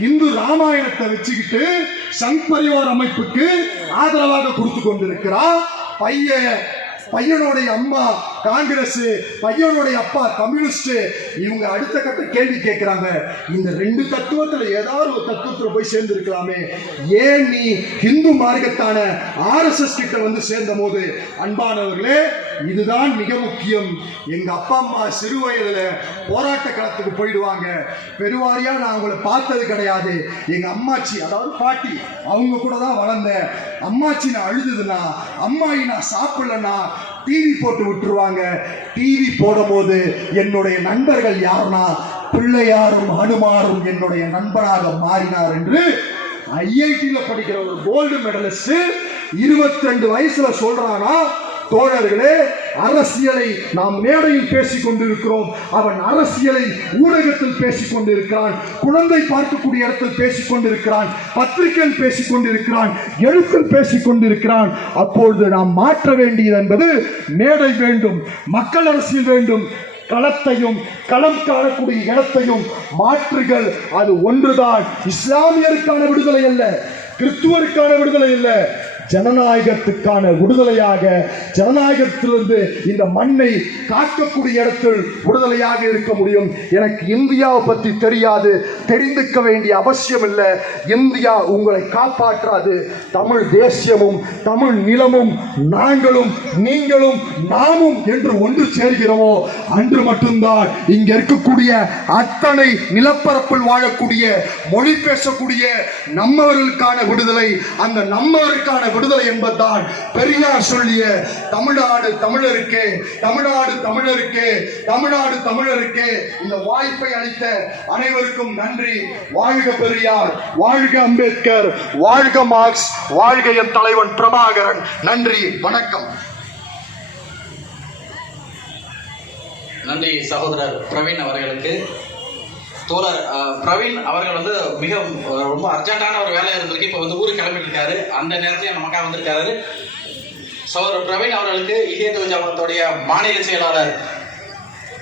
இந்து ராமாயணத்தை வச்சுக்கிட்டு சங் பரிவார் அமைப்புக்கு ஆதரவாக கொடுத்து கொண்டிருக்கிறார் பையன் பையனுடைய அம்மா காங்கிரஸ் பையனுடைய அப்பா கம்யூனிஸ்ட். இவங்க அடுத்த கட்ட கேள்வி கேட்கிறாங்க. இந்த ரெண்டு தத்துவத்துல ஏதாவது ஒரு தத்துவத்துல போய் சேர்ந்து இருக்கலாமே ஏன் நீ இந்து மார்க்கத்தான ஆர்எஸ்எஸ் கிட்ட வந்து சேர்ந்த போது அன்பானவர்களே இதுதான் மிக முக்கியம். எங்க அப்பா அம்மா சிறு வயதுல போராட்ட களத்துக்கு போயிடுவாங்க. பெருவாரியா நான் அவங்கள பார்த்தது கிடையாது. எங்க அம்மாச்சி அதாவது பாட்டி அவங்க கூட தான் வளர்ந்தேன். அம்மாச்சி நான் அழுதுதுன்னா அம்மாயி நான் சாப்பிடலன்னா டிவி போட்டு விட்டுருவாங்க. டிவி போடும்போது என்னுடைய நண்பர்கள் யாருன்னா பிள்ளையாரும் அனுமாரும் என்னுடைய நண்பனாக மாறினார் என்று ஐஐடியில் படிக்கிற ஒரு கோல்டு மெடலிஸ்ட் இருபத்தி ரெண்டு வயசுல சொல்றானா தோழர்களே அரசியலை நாம் மேடையில் பேசிக் கொண்டிருக்கிறோம் அவன் அரசியலை ஊடகத்தில் பேசிக் கொண்டிருக்கிறான் குழந்தை பார்க்கக்கூடிய இடத்தில் பேசிக் கொண்டிருக்கிறான் பத்திரிகையில் பேசிக் கொண்டிருக்கிறான் எழுத்தில் பேசிக் கொண்டிருக்கிறான் அப்பொழுது நாம் மாற்ற வேண்டியது என்பது மேடை வேண்டும் மக்கள் அரசியல் வேண்டும். களத்தையும் களம் காணக்கூடிய இடத்தையும் மாற்றுகள் அது ஒன்றுதான். இஸ்லாமியருக்கான விடுதலை அல்ல கிறிஸ்துவருக்கான விடுதலை அல்ல. ஜனநாயகத்துக்கான விடுதலையாக ஜனநாயகத்திலிருந்து இந்த மண்ணை காக்கக்கூடிய இடத்தில் விடுதலையாக இருக்க முடியும். எனக்கு இந்தியாவை பற்றி தெரியாது. தெரிந்துக்க வேண்டிய அவசியம் இல்லை. இந்தியா உங்களை காப்பாற்றாது. தமிழ் தேசியமும் தமிழ் நிலமும் நாங்களும் நீங்களும் நாமும் என்று ஒன்று சேர்கிறோமோ அன்று மட்டும்தான் இங்க இருக்கக்கூடிய அத்தனை நிலப்பரப்பில் வாழக்கூடிய மொழி பேசக்கூடிய நம்மவர்களுக்கான விடுதலை அந்த நம்மவருக்கான விடுதலை என்பதுதான் பெரியார் சொல்லிய தமிழ்நாடு தமிழருக்கு தமிழ்நாடு தமிழருக்கு தமிழ்நாடு தமிழருக்கு இந்த வாய்ப்பை அளித்த அனைவருக்கும் நன்றி. வாழ்க பெரியார் வாழ்க அம்பேத்கர் வாழ்க மார்க்ஸ் வாழ்க என் தலைவன் பிரபாகரன். நன்றி வணக்கம். நன்றி சகோதரர் பிரவீன் அவர்களுக்கு. தோழர் பிரவீன் அவர்கள் வந்து மிக ரொம்ப அர்ஜென்ட்டான ஒரு வேலை இருந்திருக்கு. இப்போ வந்து ஊருக்கு கிளம்பிட்டு இருக்காரு அந்த நேரத்தில் நமக்காக வந்திருக்காரு. சகோதரர் பிரவீன் அவர்களுக்கு இந்திய ஜமாத்துடைய மாநில செயலாளர்